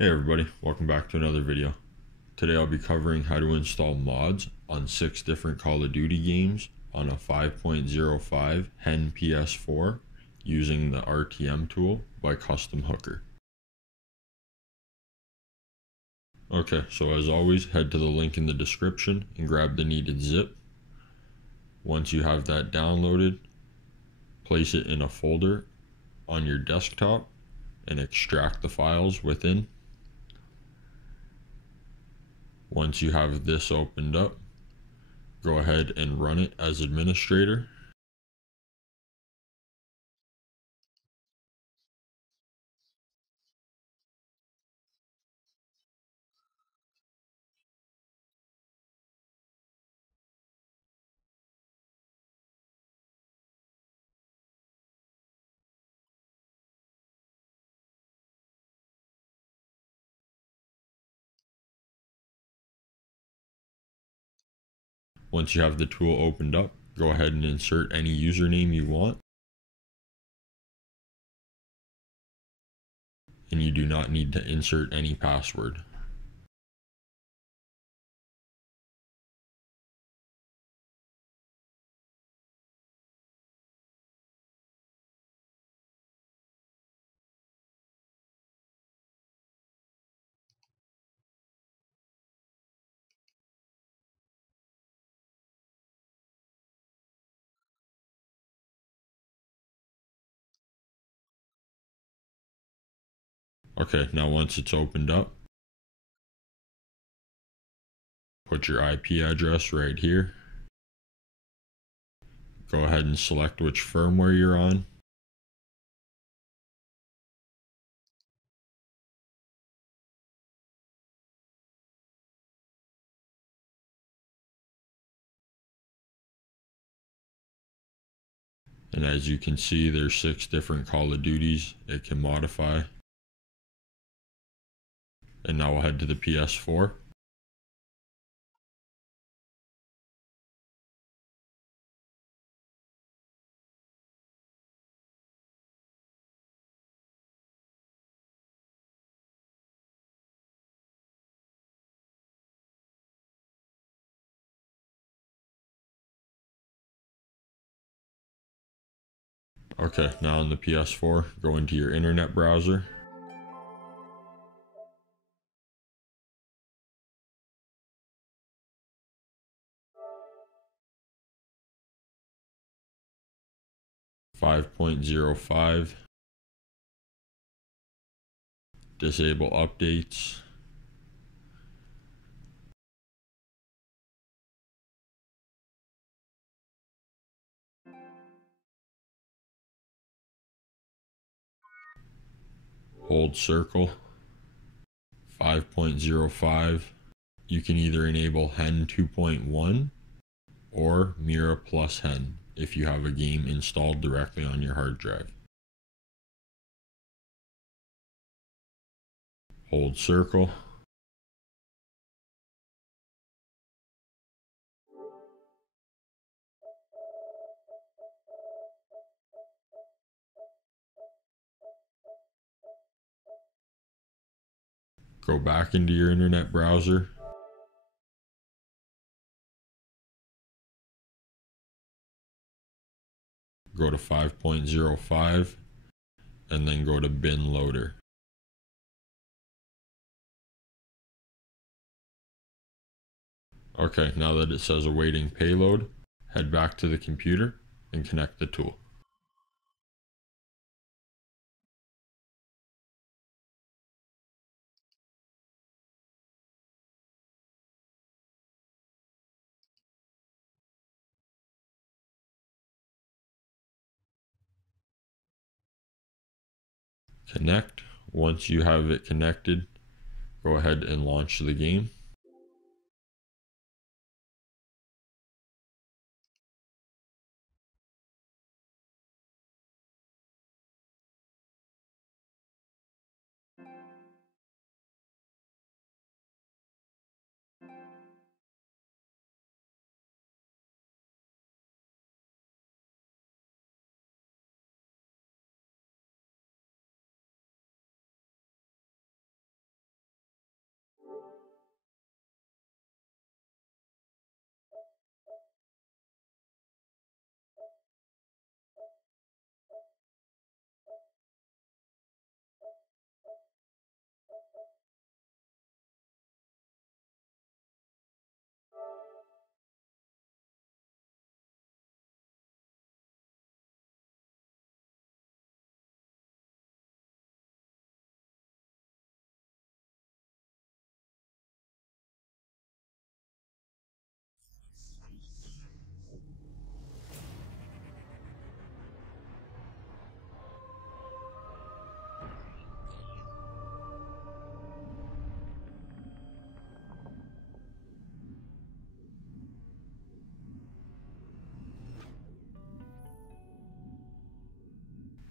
Hey everybody, welcome back to another video. Today I'll be covering how to install mods on 6 different Call of Duty games on a 5.05 HEN PS4 using the RTM tool by CustomHooker. Okay, so as always, head to the link in the description and grab the needed zip. Once you have that downloaded, place it in a folder on your desktop and extract the files within. Once you have this opened up, go ahead and run it as administrator. Once you have the tool opened up, go ahead and insert any username you want. And you do not need to insert any password. Okay, now once it's opened up, put your IP address right here. Go ahead and select which firmware you're on. And as you can see, there's 6 different Call of Duties it can modify. And now we'll head to the PS4. Okay, now on the PS4, go into your internet browser. .05, disable updates. Hold circle. 5.05. You can either enable HEN 2.1 or Mira plus HEN if you have a game installed directly on your hard drive. Hold circle. Go back into your internet browser. Go to 5.05 and then go to bin loader. Okay, now that it says awaiting payload, head back to the computer and connect the tool. Connect. Once you have it connected, go ahead and launch the game.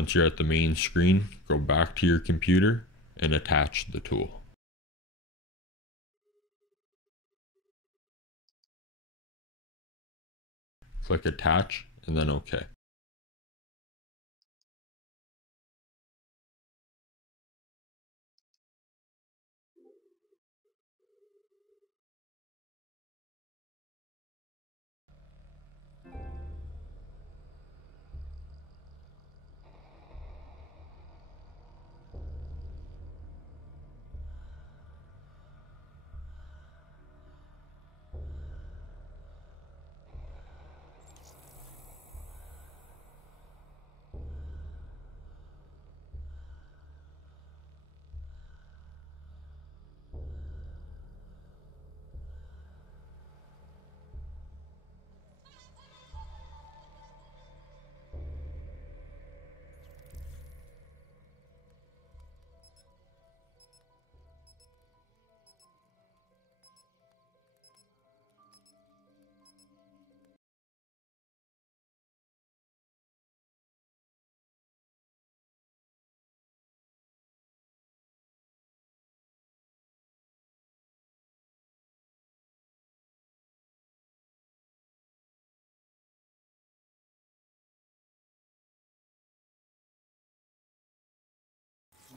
Once you're at the main screen, go back to your computer and attach the tool. Click attach and then OK.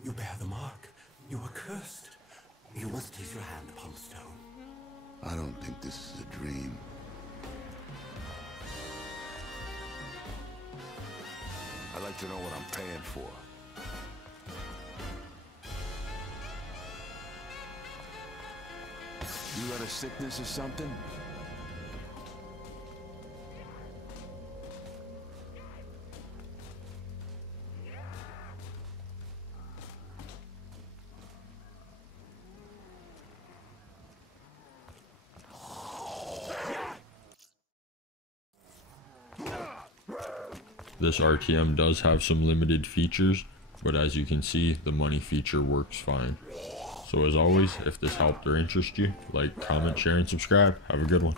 You bear the mark. You are cursed. You must place your hand upon the stone. I don't think this is a dream. I'd like to know what I'm paying for. You got a sickness or something? This RTM does have some limited features, but as you can see, the money feature works fine. So as always, if this helped or interested you, like, comment, share, and subscribe. Have a good one.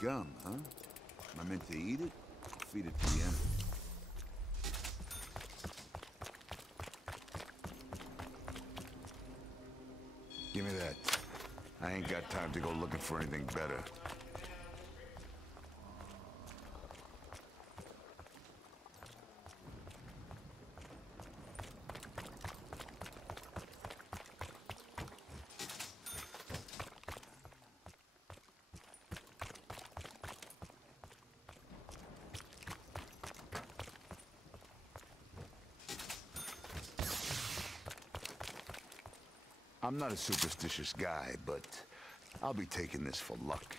Gum, huh? Am I meant to eat it? Feed it to the enemy. Give me that. I ain't got time to go looking for anything better. I'm not a superstitious guy, but I'll be taking this for luck.